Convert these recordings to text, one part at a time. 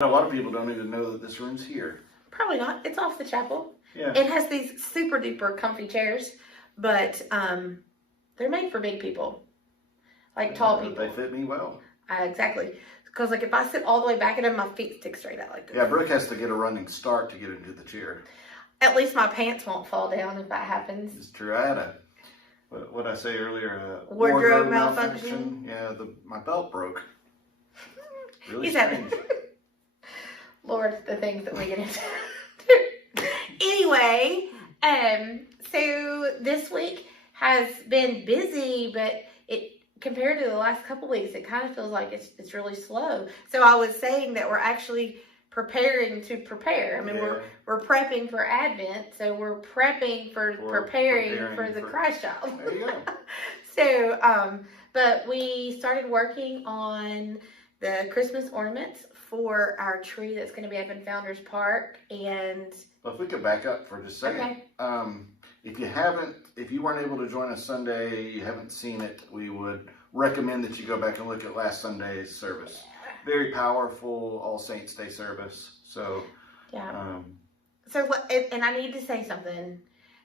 A lot of people don't even know that this room's here. Probably not. It's off the chapel. Yeah. It has these super duper comfy chairs, but they're made for big people, like tall people. They fit me well. Exactly. Because like if I sit all the way back in them, my feet stick straight out like this. Yeah, Brooke has to get a running start to get into the chair. At least my pants won't fall down if that happens. It's true. I had what I say earlier, wardrobe malfunction. Yeah, my belt broke. Really He's strange. Lord, the things that we get into. Anyway, so this week has been busy, but compared to the last couple weeks, it kind of feels like it's really slow. So I was saying that we're actually preparing to prepare. I mean, we're prepping for Advent, so we're prepping for preparing for the Christ child. There you go. So, but we started working on the Christmas ornaments for our tree that's going to be up in Founders Park. And well, if we could back up for just a second. Okay. If you weren't able to join us Sunday, you haven't seen it, we would recommend that you go back and look at last Sunday's service. Very powerful All Saints Day service. So, yeah. And I need to say something.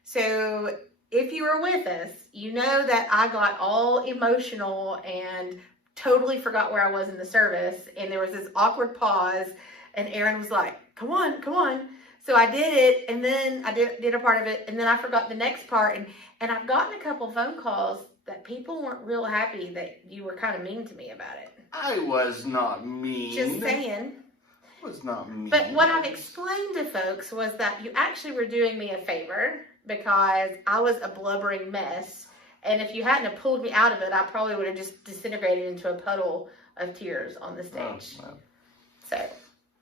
So, if you were with us, you know that I got all emotional and totally forgot where I was in the service. And there was this awkward pause. And Aaron was like, come on, come on. So I did it, and then I did a part of it, and then I forgot the next part. And I've gotten a couple phone calls that people weren't real happy that you were kind of mean to me about it. I was not mean. Just saying. I was not mean. But what I've explained to folks was that you actually were doing me a favor because I was a blubbering mess. And if you hadn't have pulled me out of it, I probably would have just disintegrated into a puddle of tears on the stage. Oh, no. So,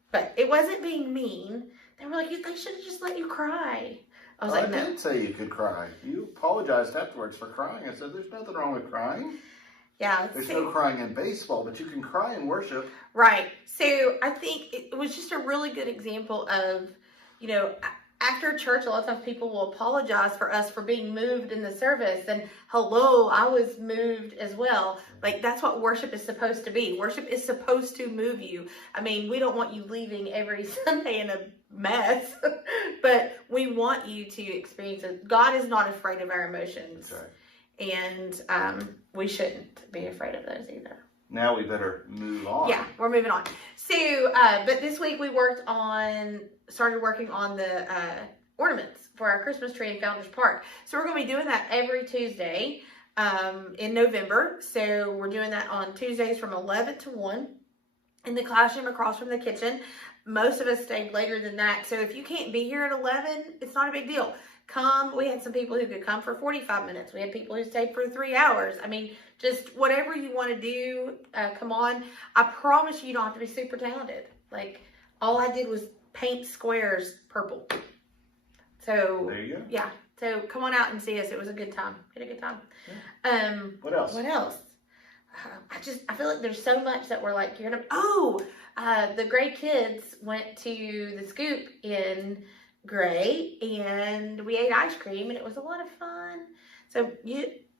but it wasn't being mean. They were like, they should have just let you cry. I was like, no. I didn't say you could cry. You apologized afterwards for crying. I said, there's nothing wrong with crying. Yeah. There's no crying in baseball, but you can cry in worship. Right. So I think it was just a really good example of, after church, a lot of times people will apologize for us for being moved in the service. And hello, I was moved as well. Like, that's what worship is supposed to be. Worship is supposed to move you. I mean, we don't want you leaving every Sunday in a mess, but we want you to experience it. God is not afraid of our emotions. That's right. And we shouldn't be afraid of those either. Now we better move on. Yeah, we're moving on. So, but this week we started working on the ornaments for our Christmas tree in Founders Park. So we're going to be doing that every Tuesday in November. So we're doing that on Tuesdays from 11 to 1 in the classroom across from the kitchen. Most of us stayed later than that. So if you can't be here at 11, it's not a big deal. Come. We had some people who could come for 45 minutes. We had people who stayed for 3 hours. I mean, just whatever you want to do, come on. I promise you don't have to be super talented. Like, all I did was paint squares purple. So, there you go. Yeah. So, come on out and see us. It was a good time. We had a good time. Yeah. What else? What else? I feel like there's so much that we're like, the Gray kids went to the Scoop in Gray, and we ate ice cream, and it was a lot of fun. So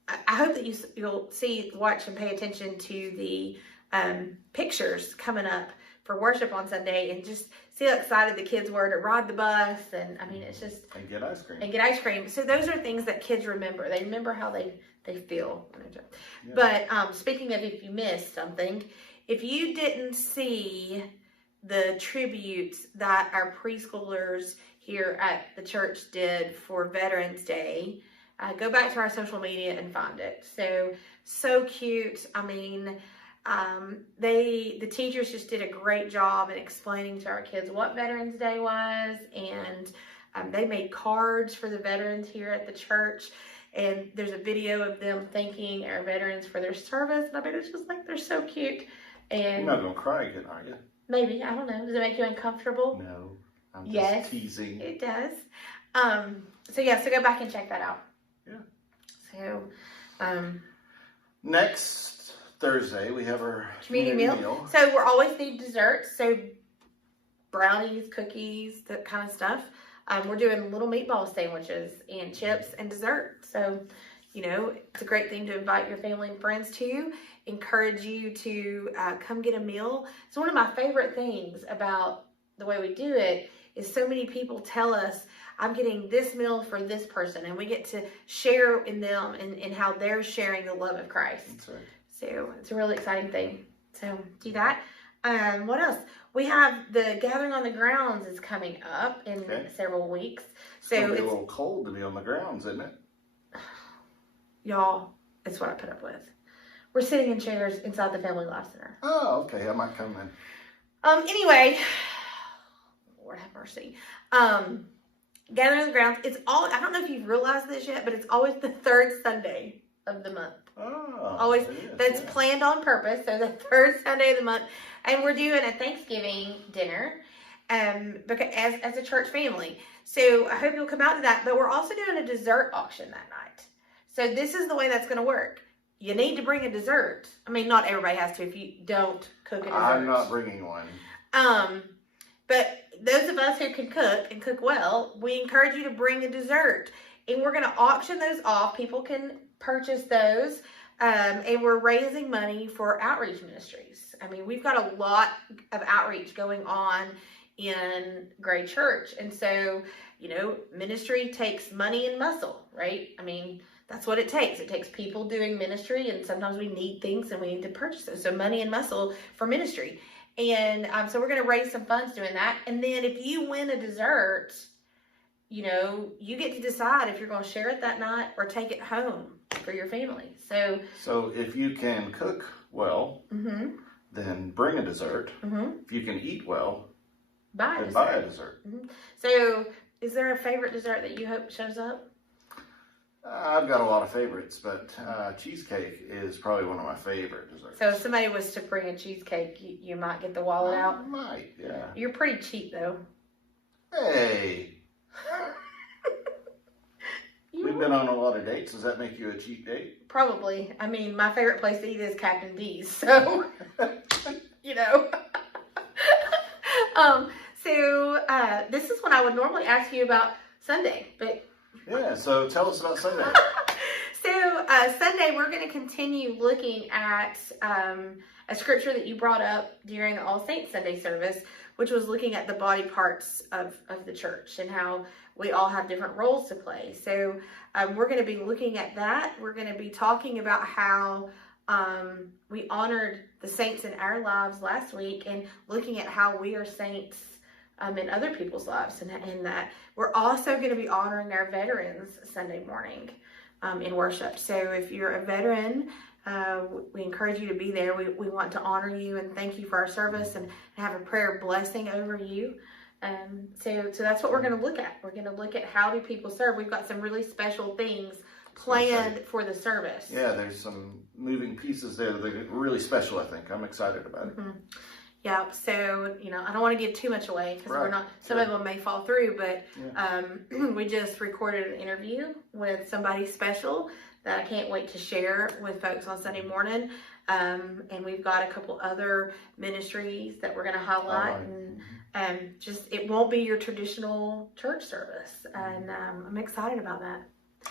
I hope that you'll watch and pay attention to the pictures coming up for worship on Sunday, and just see how excited the kids were to ride the bus, and I mean, it's just and get ice cream. So those are things that kids remember. They remember how they feel. Yeah. But speaking of, if you missed something, if you didn't see the tributes that our preschoolers here at the church did for Veterans Day, go back to our social media and find it. So cute. I mean, the teachers just did a great job in explaining to our kids what Veterans Day was, and they made cards for the veterans here at the church. And there's a video of them thanking our veterans for their service. And I mean, it's just like, they're so cute. And you're not going to cry again, are you? Maybe. I don't know. Does it make you uncomfortable? No. I'm just teasing. It does. So go back and check that out. Yeah. So, next Thursday, we have our community meal. So we're always doing desserts. So brownies, cookies, that kind of stuff. We're doing little meatball sandwiches and chips and dessert. So it's a great thing to invite your family and friends to. Encourage you to come get a meal. It's one of my favorite things about the way we do it is so many people tell us, I'm getting this meal for this person, and we get to share in them and how they're sharing the love of Christ. That's right. So it's a really exciting thing. So do that. What else? We have the Gathering on the Grounds is coming up in several weeks. So It's a little cold to be on the grounds, isn't it? Y'all, it's what I put up with. We're sitting in chairs inside the Family Life Center. Oh, okay. I might come then. Anyway, Lord have mercy. Gathering on the Grounds, I don't know if you've realized this yet, but it's always the third Sunday of the month. Oh, Always, that's planned on purpose. So the third Sunday of the month, and we're doing a Thanksgiving dinner, because as a church family. So I hope you'll come out to that. But we're also doing a dessert auction that night. So this is the way that's going to work. You need to bring a dessert. I mean, not everybody has to if you don't cook a dessert. I'm not bringing one. But those of us who can cook and cook well, we encourage you to bring a dessert. And we're going to auction those off. People can purchase those. And we're raising money for outreach ministries. I mean, we've got a lot of outreach going on in Gray Church. And so, ministry takes money and muscle, right? I mean, that's what it takes. It takes people doing ministry, and sometimes we need things and we need to purchase those. So money and muscle for ministry. And so we're going to raise some funds doing that. And then if you win a dessert, you get to decide if you're going to share it that night or take it home for your family. So if you can cook well, then bring a dessert. If you can eat well, buy a dessert. So is there a favorite dessert that you hope shows up? I've got a lot of favorites, but cheesecake is probably one of my favorite desserts. So if somebody was to bring a cheesecake, you might get the wallet out? I might, yeah. You're pretty cheap, though. Hey. We've been on a lot of dates. Does that make you a cheap date? Probably. I mean, my favorite place to eat is Captain D's, so, this is what I would normally ask you about Sunday, but... Yeah, so tell us about Sunday. Sunday, we're going to continue looking at a scripture that you brought up during the All Saints Sunday service, which was looking at the body parts of the church and how we all have different roles to play. So we're going to be looking at that. We're going to be talking about how we honored the saints in our lives last week and looking at how we are saints in other people's lives, and that we're also going to be honoring our veterans Sunday morning in worship. So if you're a veteran, we encourage you to be there. We want to honor you and thank you for our service and have a prayer of blessing over you. So that's what we're going to look at. We're going to look at how do people serve. We've got some really special things planned for the service. Yeah, there's some moving pieces there that are really special, I think. I'm excited about it. Yeah, so, I don't want to give too much away because we're not, some of them may fall through, but we just recorded an interview with somebody special that I can't wait to share with folks on Sunday morning. And we've got a couple other ministries that we're going to highlight. And just, it won't be your traditional church service. And I'm excited about that.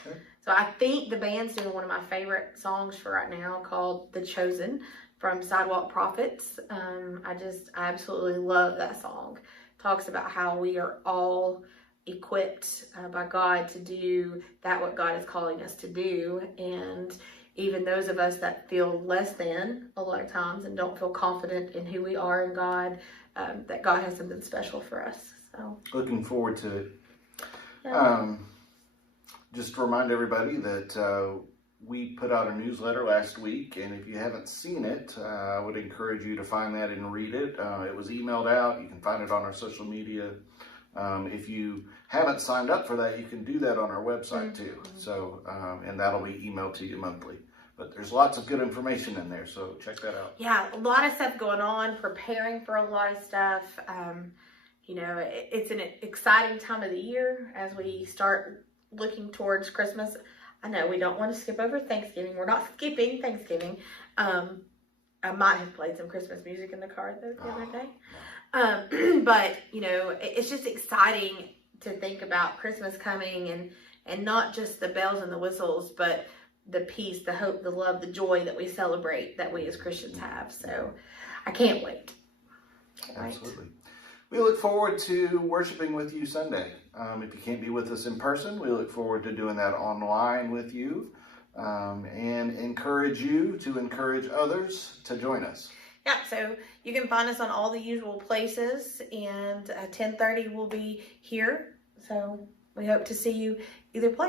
Okay. So I think the band's doing one of my favorite songs for right now called The Chosen from Sidewalk Prophets. I absolutely love that song. It talks about how we are all equipped by God to do that what God is calling us to do. And even those of us that feel less than a lot of times and don't feel confident in who we are in God, that God has something special for us. So looking forward to it. Yeah. Just to remind everybody that we put out a newsletter last week, and if you haven't seen it, I would encourage you to find that and read it. It was emailed out. You can find it on our social media. If you haven't signed up for that, you can do that on our website too. So, and that'll be emailed to you monthly. But there's lots of good information in there, so check that out. Yeah, a lot of stuff going on, preparing for a lot of stuff. It's an exciting time of the year as we start looking towards Christmas. I know we don't want to skip over Thanksgiving. We're not skipping Thanksgiving. I might have played some Christmas music in the car the other day. But, it's just exciting to think about Christmas coming and not just the bells and the whistles, but the peace, the hope, the love, the joy that we celebrate, that we as Christians have. So I can't wait. Absolutely. We look forward to worshiping with you Sunday. If you can't be with us in person, we look forward to doing that online with you, and encourage you to encourage others to join us. Yeah, so you can find us on all the usual places, and 10:30 will be here. So we hope to see you either place.